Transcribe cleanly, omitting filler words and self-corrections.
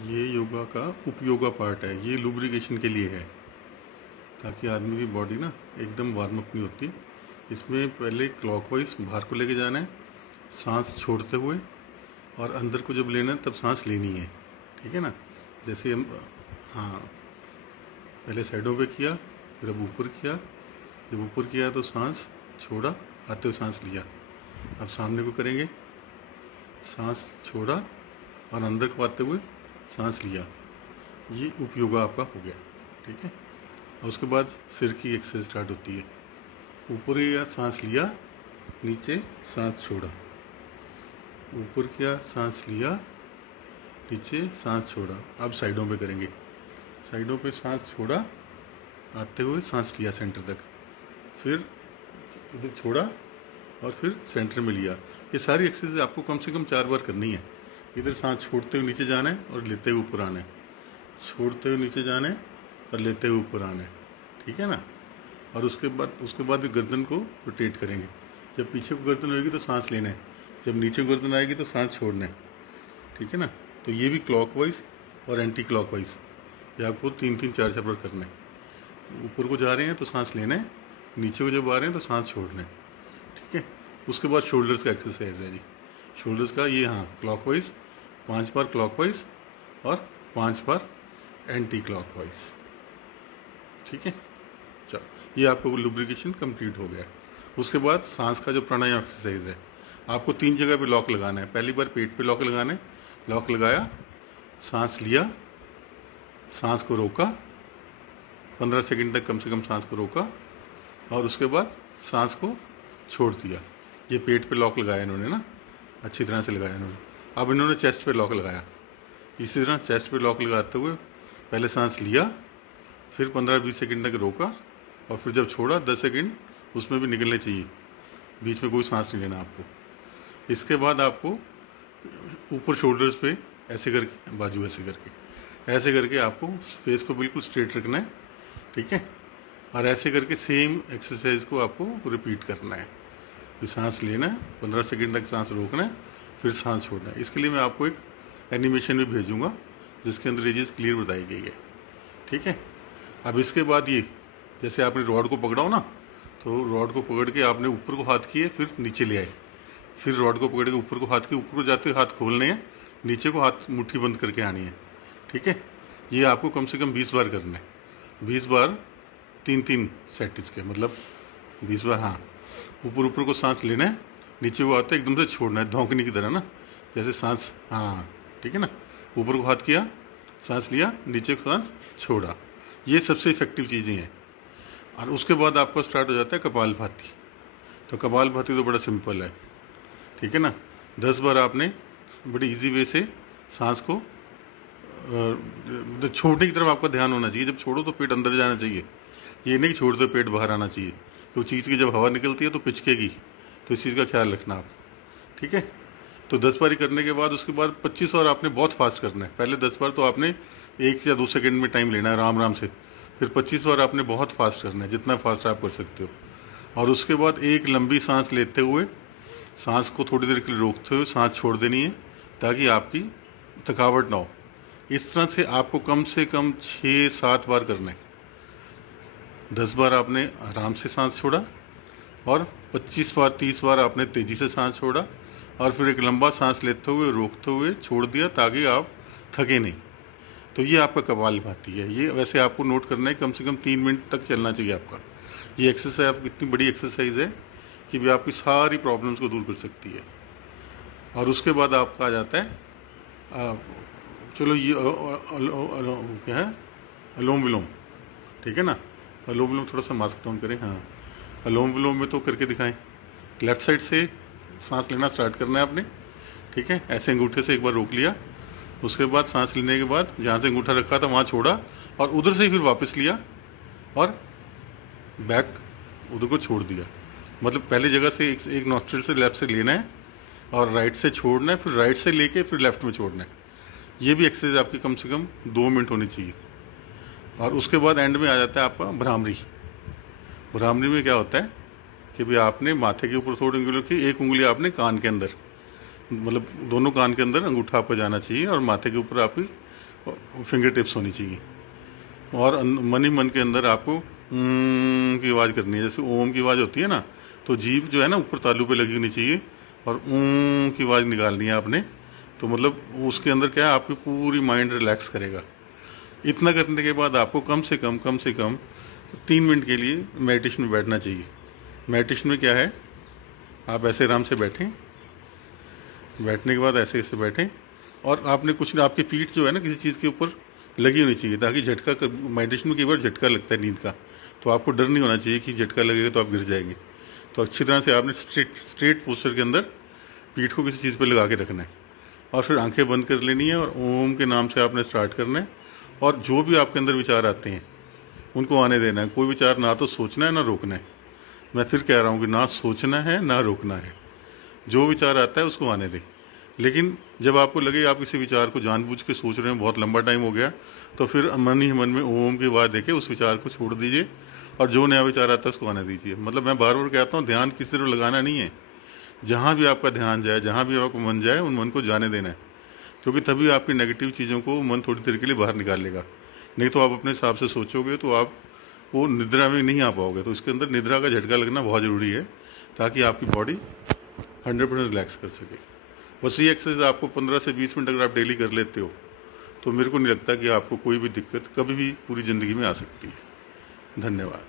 ये योगा का उपयोगा पार्ट है। ये लुब्रिकेशन के लिए है, ताकि आदमी की बॉडी ना एकदम वार्म अप नहीं होती। इसमें पहले क्लॉकवाइज बाहर को लेके जाना है, सांस छोड़ते हुए, और अंदर को जब लेना है तब सांस लेनी है। ठीक है ना। जैसे हम, हाँ, पहले साइडों पे किया, फिर अब ऊपर किया। जब ऊपर किया तो सांस छोड़ा, आते हुए सांस लिया। अब सामने को करेंगे, सांस छोड़ा और अंदर को आते हुए सांस लिया। ये उपयोगा आपका हो गया। ठीक है। और उसके बाद सिर की एक्सरसाइज स्टार्ट होती है। ऊपर या सांस लिया, नीचे सांस छोड़ा, ऊपर किया, सांस लिया, नीचे सांस छोड़ा। अब साइडों पे करेंगे। साइडों पे सांस छोड़ा, आते हुए सांस लिया सेंटर तक, फिर इधर छोड़ा और फिर सेंटर में लिया। ये सारी एक्सरसाइज आपको कम से कम 4 बार करनी है। इधर सांस छोड़ते हुए नीचे जाना है और लेते हुए ऊपर आना है, छोड़ते हुए नीचे जाना है और लेते हुए ऊपर आना है। ठीक है ना। और उसके बाद गर्दन को रोटेट करेंगे। जब पीछे को गर्दन होगी तो सांस लेना है, जब नीचे को गर्दन आएगी तो सांस छोड़ना है। ठीक है ना। तो ये भी क्लॉकवाइज और एंटी क्लॉकवाइज, ये आपको 3-3, 4-4 बार करना है। ऊपर को जा रहे हैं तो सांस लेना है, नीचे को जब आ रहे हैं तो सांस छोड़ना है। ठीक है। उसके बाद शोल्डर्स का एक्सरसाइज है जी। शोल्डर्स का ये, हाँ, क्लॉकवाइज 5 बार क्लॉकवाइज और 5 बार एंटी क्लॉकवाइज। ठीक है। चलो, ये आपको लुब्रिकेशन कंप्लीट हो गया। उसके बाद सांस का जो प्राणायाम एक्सरसाइज है, आपको 3 जगह पे लॉक लगाना है। पहली बार पेट पे लॉक लगाना है। लॉक लगाया, सांस लिया, सांस को रोका, 15 सेकंड तक कम से कम सांस को रोका, और उसके बाद सांस को छोड़ दिया। ये पेट पे लॉक लगाया इन्होंने ना, अच्छी तरह से लगाया इन्होंने। अब इन्होंने चेस्ट पे लॉक लगाया। इसी तरह चेस्ट पे लॉक लगाते हुए पहले सांस लिया, फिर 15-20 सेकंड तक रोका, और फिर जब छोड़ा 10 सेकंड उसमें भी निकलने चाहिए, बीच में कोई सांस नहीं लेना आपको। इसके बाद आपको ऊपर शोल्डर्स पे ऐसे करके, बाजू ऐसे करके आपको फेस को बिल्कुल स्ट्रेट रखना है। ठीक है। और ऐसे करके सेम एक्सरसाइज को आपको रिपीट करना है। फिर सांस लेना है, 15 सेकंड तक सांस रोकना है, फिर सांस छोड़ना है। इसके लिए मैं आपको एक एनिमेशन भी भेजूंगा जिसके अंदर ये चीज़ क्लियर बताई गई है। ठीक है। अब इसके बाद ये, जैसे आपने रॉड को पकड़ा हो ना, तो रॉड को पकड़ के आपने ऊपर को हाथ किए, फिर नीचे ले आए, फिर रॉड को पकड़ के ऊपर को हाथ किए, ऊपर को जाते हुए हाथ खोलने हैं, नीचे को हाथ मुट्ठी बंद करके आनी है। ठीक है। ये आपको कम से कम 20 बार करना है। 20 बार 3-3 सेट इसके, मतलब 20 बार। हाँ, ऊपर को सांस लेना है, नीचे को आता है एकदम से छोड़ना है, धौंकने की तरह ना, जैसे सांस, हाँ, ठीक है ना। ऊपर को हाथ किया, सांस लिया, नीचे को सांस छोड़ा। ये सबसे इफेक्टिव चीज़ें हैं। और उसके बाद आपका स्टार्ट हो जाता है कपालभाति। तो कपालभाति तो बड़ा सिंपल है। ठीक है ना। 10 बार आपने बड़ी इजी वे से सांस को, मतलब छोड़ने की तरफ आपका ध्यान होना चाहिए। जब छोड़ो तो पेट अंदर जाना चाहिए, ये नहीं छोड़ते पेट बाहर आना चाहिए। तो चीज़ की जब हवा निकलती है तो पिचकेगी, तो इस चीज़ का ख्याल रखना आप। ठीक है। तो 10 बारी करने के बाद उसके बाद 25 और आपने बहुत फास्ट करना है। पहले 10 बार तो आपने 1 या 2 सेकंड में टाइम लेना है आराम आराम से, फिर 25 बार आपने बहुत फास्ट करना है, जितना फास्ट आप कर सकते हो। और उसके बाद एक लंबी सांस लेते हुए, सांस को थोड़ी देर के लिए रोकते हुए सांस छोड़ देनी है, ताकि आपकी थकावट ना हो। इस तरह से आपको कम से कम 6-7 बार करना है। 10 बार आपने आराम से सांस छोड़ा, और 25 बार 30 बार आपने तेज़ी से सांस छोड़ा, और फिर एक लंबा सांस लेते हुए रोकते हुए छोड़ दिया, ताकि आप थके नहीं। तो ये आपका कपालभाति है। ये वैसे आपको नोट करना है, कम से कम 3 मिनट तक चलना चाहिए आपका। ये एक्सरसाइज आपकी इतनी बड़ी एक्सरसाइज है कि भी आपकी सारी प्रॉब्लम्स को दूर कर सकती है। और उसके बाद आपका आ जाता है, चलो ये क्या है, अनुलोम विलोम। ठीक है ना। अनुलोम विलोम, थोड़ा सा मास्क डाउन करें। हाँ, अनुलोम विलोम में तो करके दिखाएं। लेफ्ट साइड से सांस लेना स्टार्ट करना है आपने। ठीक है। ऐसे अंगूठे से एक बार रोक लिया, उसके बाद सांस लेने के बाद जहाँ से अंगूठा रखा था वहाँ छोड़ा, और उधर से ही फिर वापस लिया, और बैक उधर को छोड़ दिया। मतलब पहले जगह से एक नॉस्ट्रिल से लेफ्ट से लेना है, और राइट से छोड़ना है, फिर राइट से लेके फिर लेफ्ट में छोड़ना है। ये भी एक्सरसाइज आपकी कम से कम 2 मिनट होनी चाहिए। और उसके बाद एंड में आ जाता है आपका भ्रामरी। भ्रामरी में क्या होता है कि भाई आपने माथे के ऊपर थोड़ी उंगली रखी, एक उंगली आपने कान के अंदर, मतलब दोनों कान के अंदर अंगूठा आपका जाना चाहिए, और माथे के ऊपर आपकी फिंगर टिप्स होनी चाहिए। और मन ही मन के अंदर आपको की आवाज़ करनी है। जैसे ओम की आवाज़ होती है ना, तो जीभ जो है ना ऊपर तालू पे लगी होनी चाहिए और की आवाज़ निकालनी है आपने। तो मतलब उसके अंदर क्या है, आपकी पूरी माइंड रिलैक्स करेगा। इतना करने के बाद आपको कम से कम 3 मिनट के लिए मेडिटेशन में बैठना चाहिए। मेडिटेशन में क्या है, आप ऐसे आराम से बैठें, बैठने के बाद ऐसे ऐसे बैठें और आपने कुछ ना, आपकी पीठ जो है ना किसी चीज़ के ऊपर लगी होनी चाहिए, ताकि झटका कर, मेडिटेशन में कई बार झटका लगता है नींद का, तो आपको डर नहीं होना चाहिए कि झटका लगेगा तो आप गिर जाएंगे। तो अच्छी तरह से आपने स्ट्रेट पोस्चर के अंदर पीठ को किसी चीज़ पर लगा के रखना है और फिर आंखें बंद कर लेनी है और ओम के नाम से आपने स्टार्ट करना है। और जो भी आपके अंदर विचार आते हैं उनको आने देना है। कोई विचार ना तो सोचना है ना रोकना है। मैं फिर कह रहा हूँ कि ना सोचना है ना रोकना है, जो विचार आता है उसको आने दें। लेकिन जब आपको लगे आप किसी विचार को जानबूझ के सोच रहे हैं, बहुत लंबा टाइम हो गया, तो फिर मन ही मन में ओम की आवाज़ देके उस विचार को छोड़ दीजिए और जो नया विचार आता है उसको आने दीजिए। मतलब मैं बार बार कहता हूँ, ध्यान किसी तरफ लगाना नहीं है, जहाँ भी आपका ध्यान जाए, जहाँ भी आपको मन जाए, उन मन को जाने देना है, क्योंकि तभी आपकी नेगेटिव चीज़ों को मन थोड़ी देर के लिए बाहर निकाल लेगा। नहीं तो आप अपने हिसाब से सोचोगे तो आप वो निद्रा में नहीं आ पाओगे। तो इसके अंदर निद्रा का झटका लगना बहुत ज़रूरी है, ताकि आपकी बॉडी 100% रिलैक्स कर सके। बस ये एक्सरसाइज आपको 15 से 20 मिनट अगर आप डेली कर लेते हो तो मेरे को नहीं लगता कि आपको कोई भी दिक्कत कभी भी पूरी ज़िंदगी में आ सकती है। धन्यवाद।